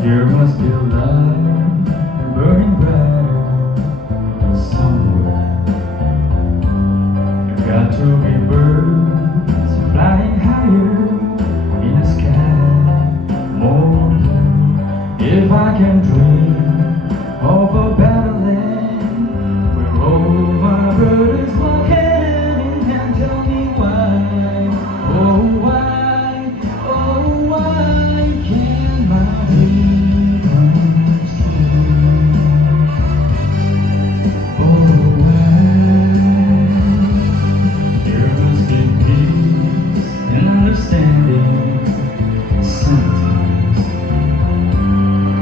There must be a light burning bright somewhere. There got to be birds flying higher in the sky. More if I can dream of a better land where all my brothers walk hand in hand. Tell me why, oh why, oh why can't my dream come true? Oh why? There must be peace and understanding sometimes.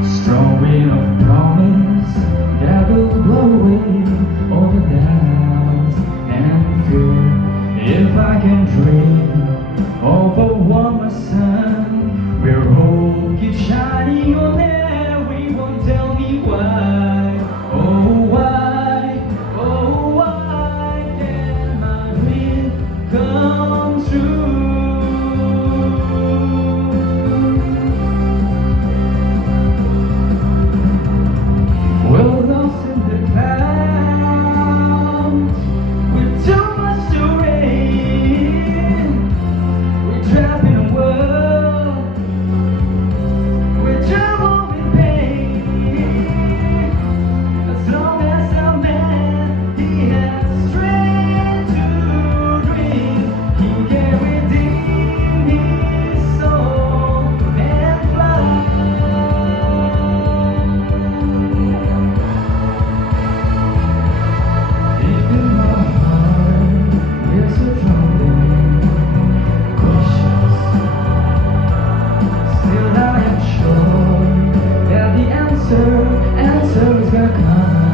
Strong wind of promise that will blow away all the doubts and fear. If I can dream of a warmer sun where hope keeps shining on everyone, tell me why, oh why, oh why can my dream come true? We're lost in the clouds with too much to rain. We're trapped in a world with trouble and pain. As long as a man he has strength to dream, he can redeem his soul and fly. Deep in my heart, there's a trembling questions. Still I am sure that the answer is gonna come.